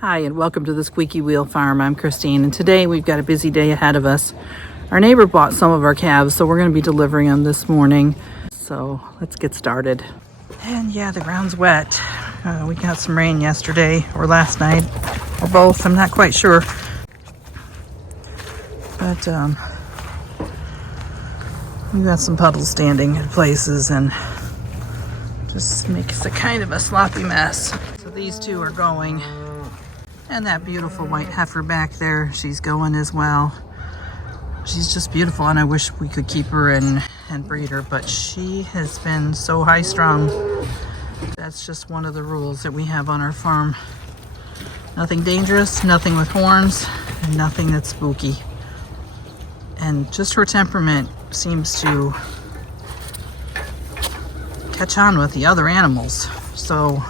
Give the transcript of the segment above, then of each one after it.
Hi, and welcome to the Squeaky Wheel Farm. I'm Christine, and today we've got a busy day ahead of us. Our neighbor bought some of our calves, so we're going to be delivering them this morning. So let's get started. And yeah, the ground's wet. We got some rain yesterday or last night, or both. I'm not quite sure. But we've got some puddles standing in places, and just makes a kind of a sloppy mess. So these two are going. And that beautiful white heifer back there, she's going as well. She's just beautiful, and I wish we could keep her and breed her, but she has been so high strung. That's just one of the rules that we have on our farm. Nothing dangerous, nothing with horns, and nothing that's spooky. And just her temperament seems to catch on with the other animals. So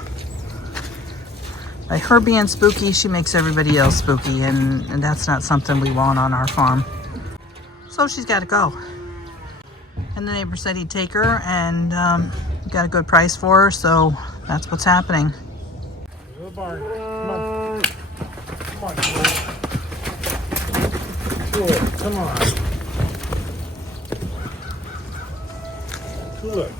by her being spooky, she makes everybody else spooky, and that's not something we want on our farm. So she's got to go. And the neighbor said he'd take her, and got a good price for her, so that's what's happening. To the barn. Come on. Come on, Chute. Come on. Good.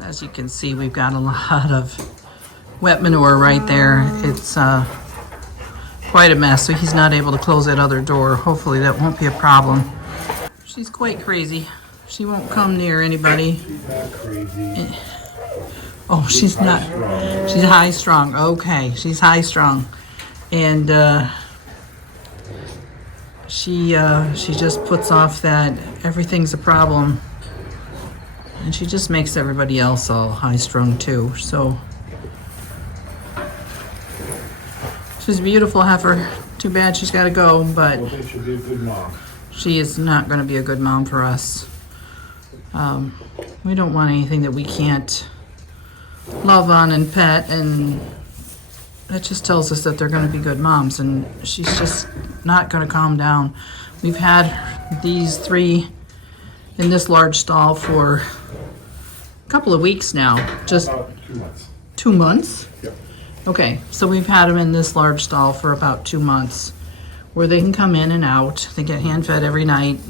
As you can see, we've got a lot of wet manure right there. It's quite a mess, so he's not able to close that other door. Hopefully that won't be a problem. She's quite crazy. She won't come near anybody. She's not crazy. Oh, she's not. She's high strung. Okay, she's high strung. And she just puts off that everything's a problem. And she just makes everybody else all high-strung too, so. She's a beautiful heifer. Too bad she's got to go, but Well, they should be a good mom. she is not going to be a good mom for us. We don't want anything that we can't love on and pet, and that just tells us that they're going to be good moms, and she's just not going to calm down. We've had these three in this large stall for a couple of weeks now. Just About 2 months. 2 months? Yep. Okay, so we've had them in this large stall for about 2 months, where they can come in and out. They get hand fed every night,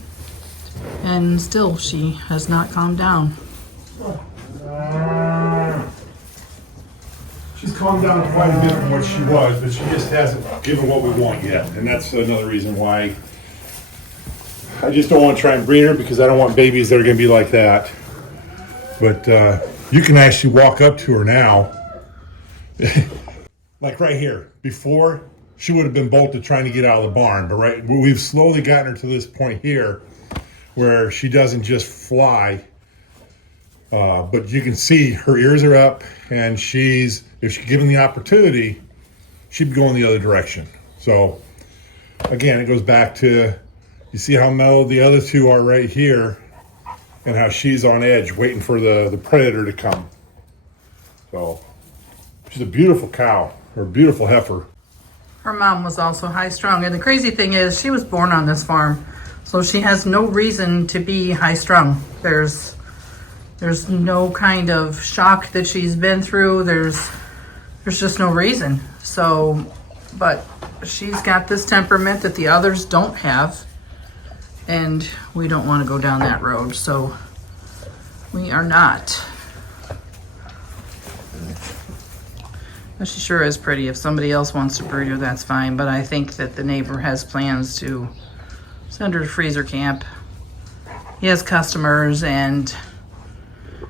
and still she has not calmed down. She's calmed down quite a bit from what she was, but she just hasn't given what we want yet. And that's another reason why I just don't want to try and breed her, because I don't want babies that are going to be like that. But you can actually walk up to her now. Like right here. Before, she would have been bolted trying to get out of the barn. But right, we've slowly gotten her to this point here where she doesn't just fly. But you can see her ears are up, and if she's given the opportunity, she'd be going the other direction. So again, it goes back to, you see how mellow the other two are right here, and how she's on edge waiting for the predator to come. So she's a beautiful cow, or a beautiful heifer. Her mom was also high strung, and the crazy thing is she was born on this farm, so she has no reason to be high strung. There's no kind of shock that she's been through. There's just no reason. So, but she's got this temperament that the others don't have, and we don't want to go down that road, so we are not. But she sure is pretty. If somebody else wants to breed her, that's fine, but I think that the neighbor has plans to send her to freezer camp. He has customers, and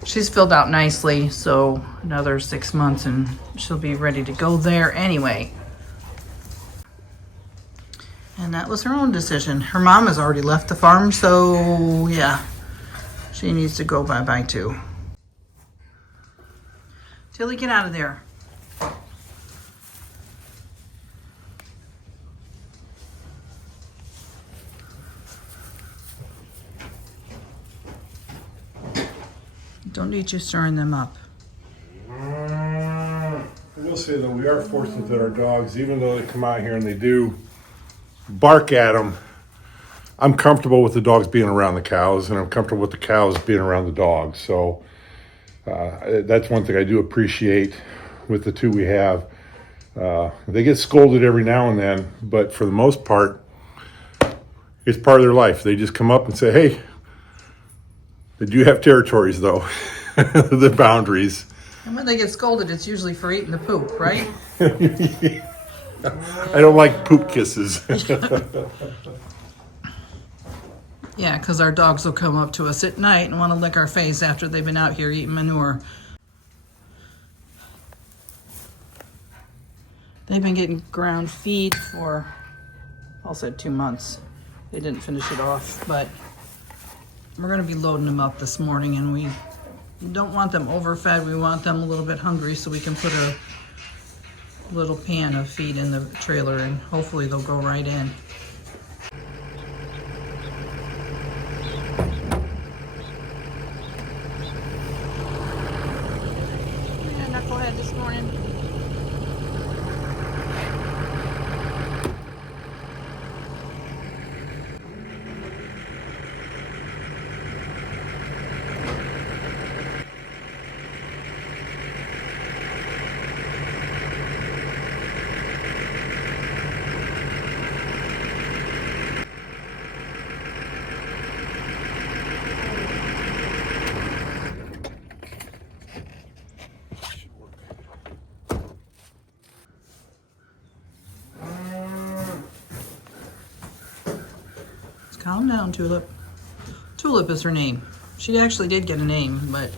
she's filled out nicely, so another 6 months and she'll be ready to go there anyway. And that was her own decision. Her mom has already left the farm, so yeah, she needs to go bye-bye too. Tilly, get out of there. Don't need you stirring them up. I will say though, we are fortunate that our dogs, even though they come out here and they do bark at them, I'm comfortable with the dogs being around the cows, and I'm comfortable with the cows being around the dogs. So that's one thing I do appreciate with the two we have. They get scolded every now and then, but for the most part, it's part of their life. They just come up and say, hey, they do have territories, though, the boundaries. And when they get scolded, it's usually for eating the poop, right? I don't like poop kisses. Yeah, because our dogs will come up to us at night and want to lick our face after they've been out here eating manure. They've been getting ground feed for, I'll say 2 months. They didn't finish it off, but we're going to be loading them up this morning, and we don't want them overfed. We want them a little bit hungry so we can put a little pan of feed in the trailer, and hopefully they'll go right in. Yeah, knucklehead this morning. Calm down, Tulip. Tulip is her name. She actually did get a name, but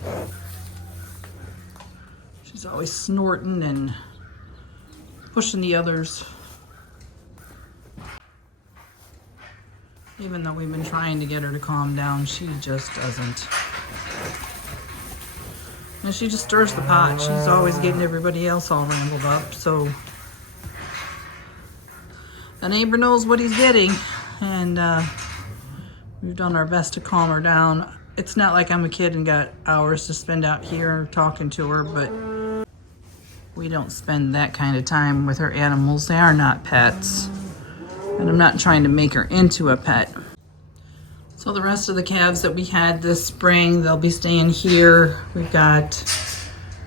she's always snorting and pushing the others. Even though we've been trying to get her to calm down, she just doesn't. And she just stirs the pot. She's always getting everybody else all rambled up, so the neighbor knows what he's getting, and we've done our best to calm her down. It's not like I'm a kid and got hours to spend out here talking to her, but we don't spend that kind of time with our animals. They are not pets, and I'm not trying to make her into a pet. So the rest of the calves that we had this spring, they'll be staying here. We've got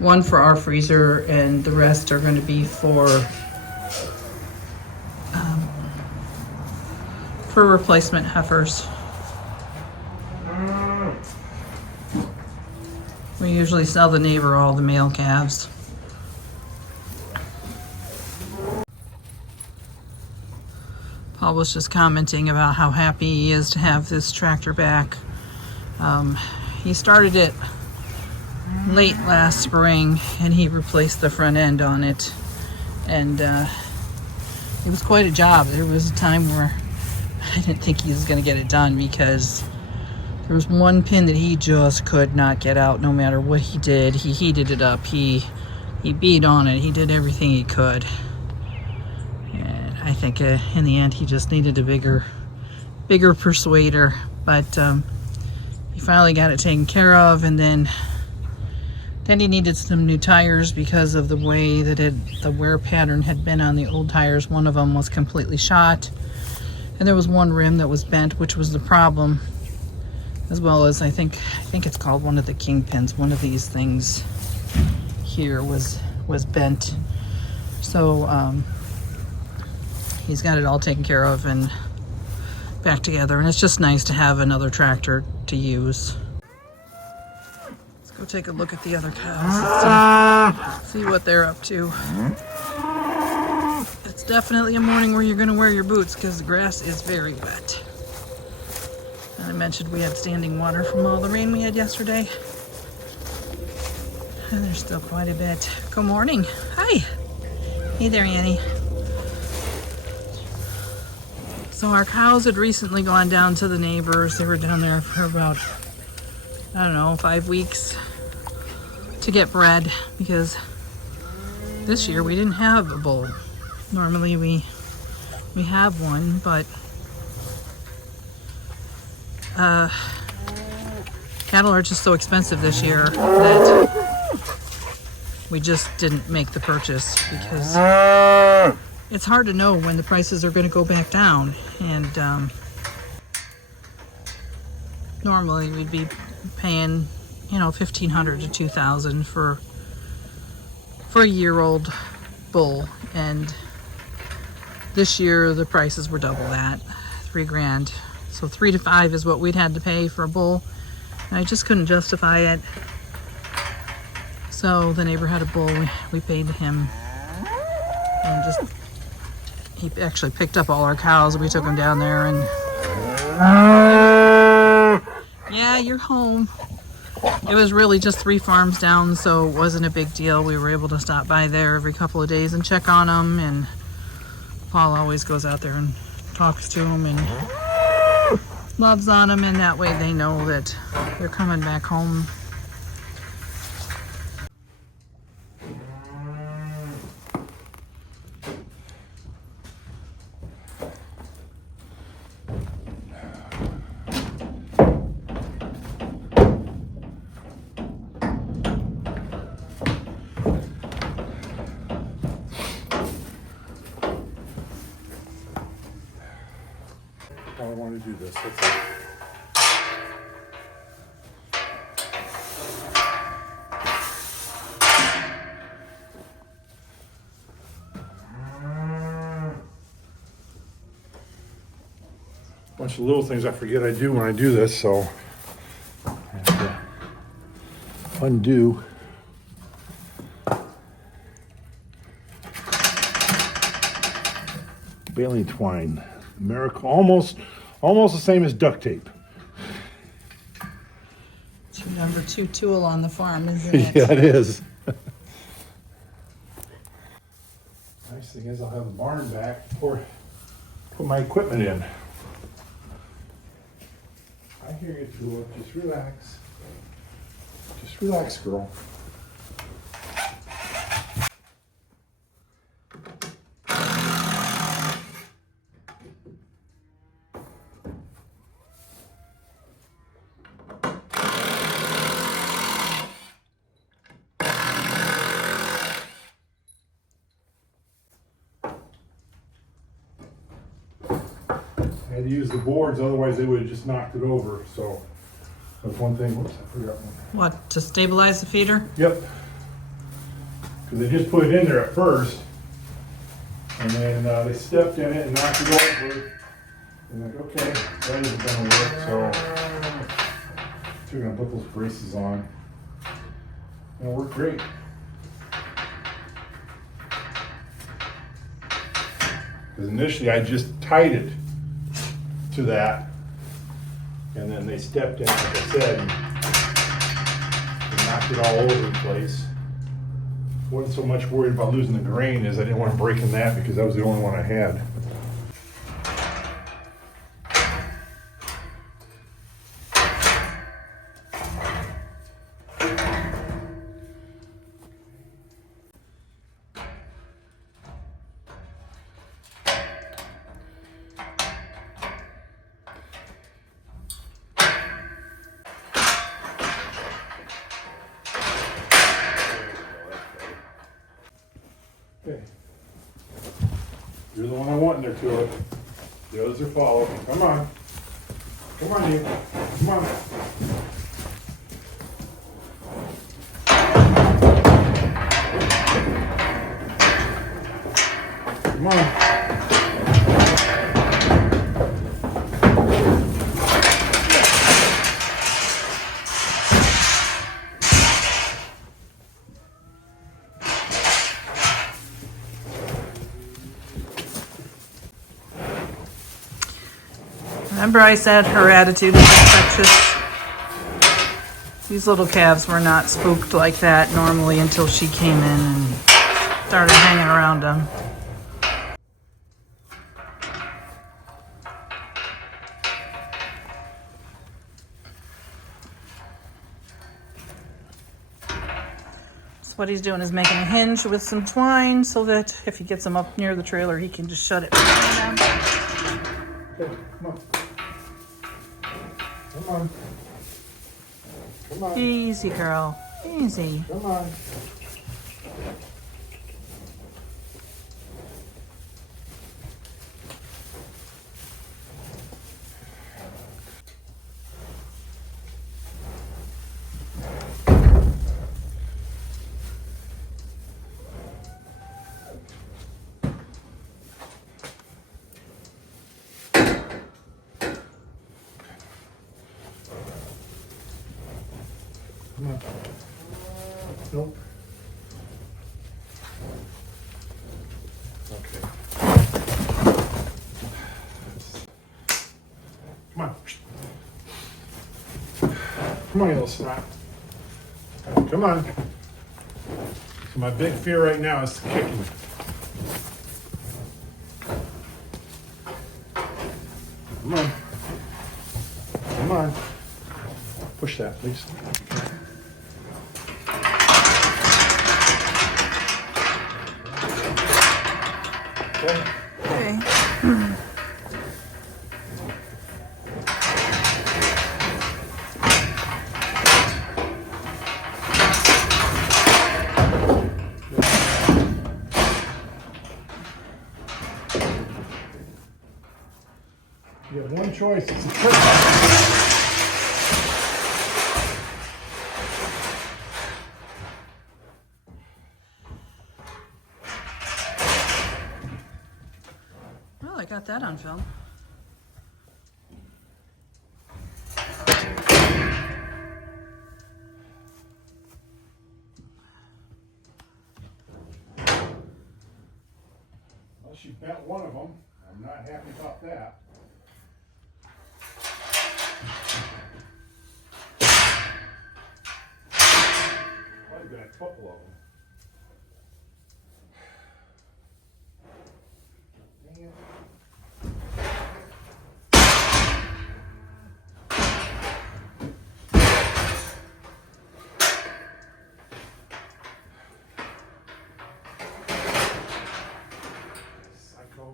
one for our freezer, and the rest are going to be for replacement heifers. We usually sell the neighbor all the male calves. Paul was just commenting about how happy he is to have this tractor back. He started it late last spring, and he replaced the front end on it. And it was quite a job. There was a time where I didn't think he was going to get it done, because there was one pin that he just could not get out no matter what he did. He heated it up. He beat on it. He did everything he could. And I think in the end he just needed a bigger persuader. But he finally got it taken care of, and then he needed some new tires because of the way that the wear pattern had been on the old tires. One of them was completely shot, and there was one rim that was bent, which was the problem, as well as I think it's called one of the kingpins. One of these things here was bent. So he's got it all taken care of and back together, and it's just nice to have another tractor to use. Let's go take a look at the other cows. See what they're up to. It's definitely a morning where you're going to wear your boots because the grass is very wet. And I mentioned we had standing water from all the rain we had yesterday. And there's still quite a bit. Good morning. Hi. Hey there, Annie. So our cows had recently gone down to the neighbors. They were down there for about, 5 weeks to get bred, because this year we didn't have a bull. Normally we have one, but cattle are just so expensive this year that we just didn't make the purchase, because it's hard to know when the prices are going to go back down. And normally we'd be paying, you know, $1,500 to $2,000 for a year-old bull, and this year the prices were double that, $3 grand. So 3 to 5 is what we'd had to pay for a bull, and I just couldn't justify it. So the neighbor had a bull, we paid him, and just he actually picked up all our cows. We took them down there, and yeah, you're home. It was really just 3 farms down, so it wasn't a big deal. We were able to stop by there every couple of days and check on them, and Paul always goes out there and talks to them and loves on them, and that way they know that they're coming back home. I want to do this. That's it. Bunch of little things I forget I do when I do this, so I have to undo. Baling twine, miracle, almost the same as duct tape. It's your number 2 tool on the farm, isn't it? Yeah, it is. Nice thing is I'll have the barn back or put my equipment in. I hear you, Tulip. Just relax. Just relax, girl. I had to use the boards, otherwise they would have just knocked it over. So that's one thing. Whoops, I forgot one. What, to stabilize the feeder? Yep. Because they just put it in there at first, and then they stepped in it and knocked it over. And like, okay, that isn't gonna work. So we're gonna put those braces on. And it worked great. Because initially I just tied it to that, and then they stepped in, like I said, and knocked it all over the place. Wasn't so much worried about losing the grain as I didn't want to break in that because that was the only one I had. Okay. You're the one I want in there, Tulip. The others are following. Come on. Come on, you. Come on. Come on. Remember I said her attitude is infectious? These little calves were not spooked like that normally until she came in and started hanging around them. So what he's doing is making a hinge with some twine so that if he gets them up near the trailer, he can just shut it behind them. Okay, come on. Come on. Come on. Easy, girl. Easy. Come on. Come on. Nope. Okay. Come on. Come on, you little snot. Come on. So my big fear right now is kicking. Come on. Come on. Push that, please. Okay. Okay. You have one choice. It's a trick. Well, I got that on film. Well, she bent one of them. I'm not happy about that. Well, you've got a couple of them. Dang it. Psycho.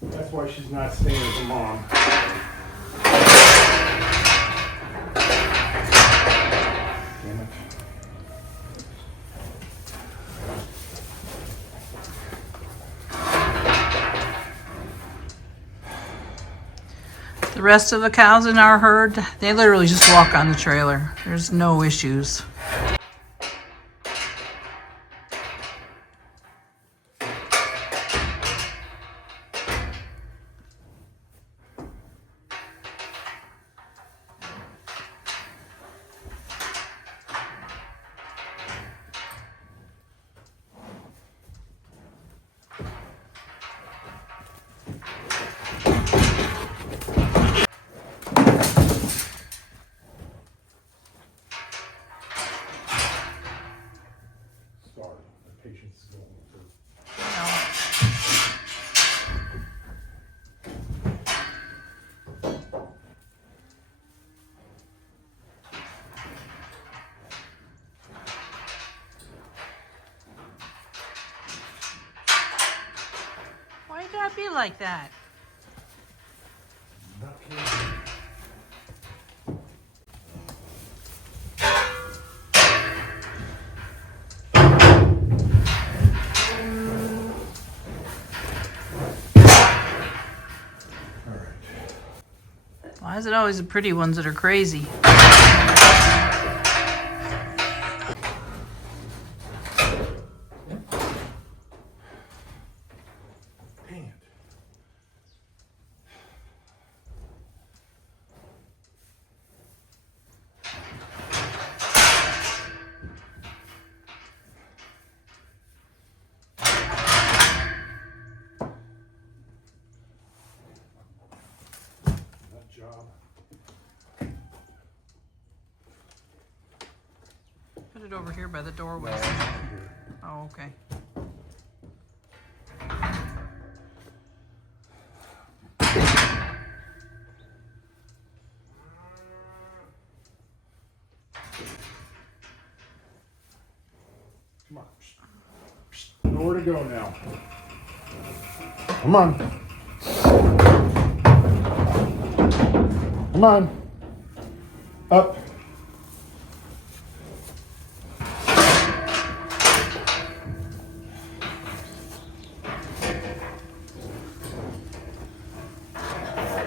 That's why she's not staying with her mom. Damn it. The rest of the cows in our herd, they literally just walk on the trailer. There's no issues. Sorry, my patience is going through. Why you gotta be like that? Not kidding. Why is it always the pretty ones that are crazy? Dang it. That job. Put it over here by the doorway. Oh, okay. Come on. Nowhere to go now. Come on. Come on. Up.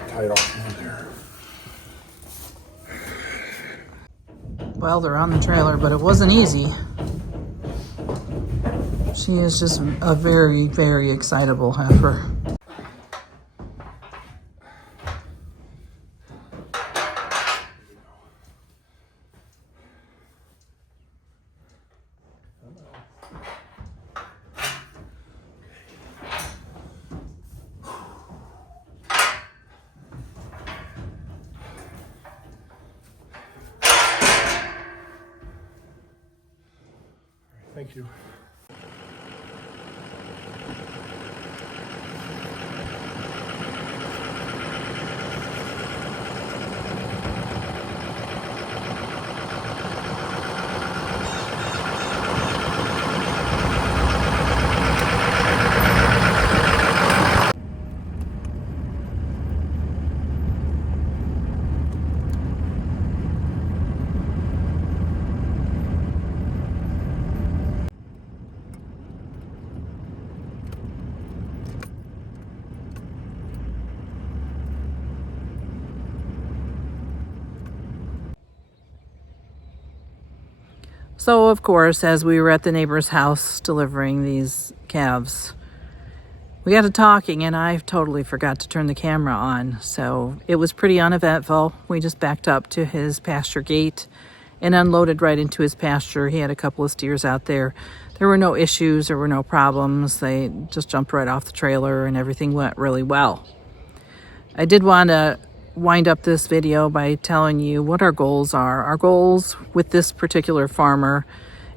Tie it off in there. Well, they're on the trailer, but it wasn't easy. She is just a very, very excitable heifer. Thank you. So, of course, as we were at the neighbor's house delivering these calves, we got to talking and I totally forgot to turn the camera on. So it was pretty uneventful. We just backed up to his pasture gate and unloaded right into his pasture. He had a couple of steers out there. There were no issues, there were no problems. They just jumped right off the trailer and everything went really well. I did want to wind up this video by telling you what our goals are. Our goals with this particular farmer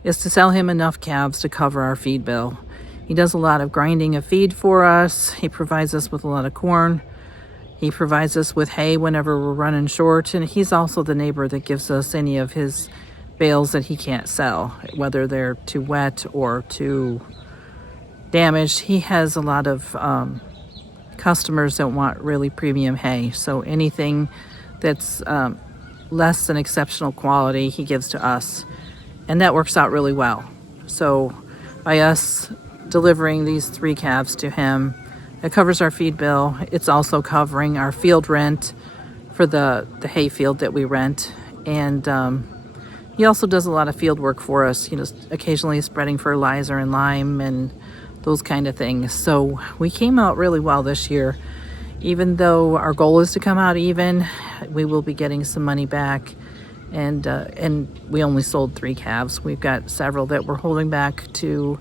is to sell him enough calves to cover our feed bill. He does a lot of grinding of feed for us. He provides us with a lot of corn. He provides us with hay whenever we're running short. And he's also the neighbor that gives us any of his bales that he can't sell, whether they're too wet or too damaged. He has a lot of customers that want really premium hay. So anything that's less than exceptional quality, he gives to us. And that works out really well. So by us delivering these 3 calves to him, it covers our feed bill. It's also covering our field rent for the hay field that we rent. And he also does a lot of field work for us, you know, occasionally spreading fertilizer and lime and those kind of things. So we came out really well this year. Even though our goal is to come out even, we will be getting some money back. And we only sold 3 calves. We've got several that we're holding back to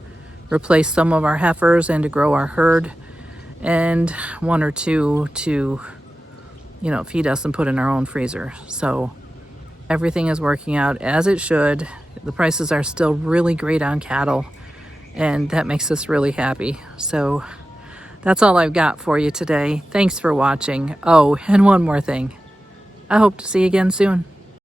replace some of our heifers and to grow our herd, and 1 or 2 to, you know, feed us and put in our own freezer. So everything is working out as it should. The prices are still really great on cattle, and that makes us really happy. So that's all I've got for you today. Thanks for watching. Oh, and one more thing. I hope to see you again soon.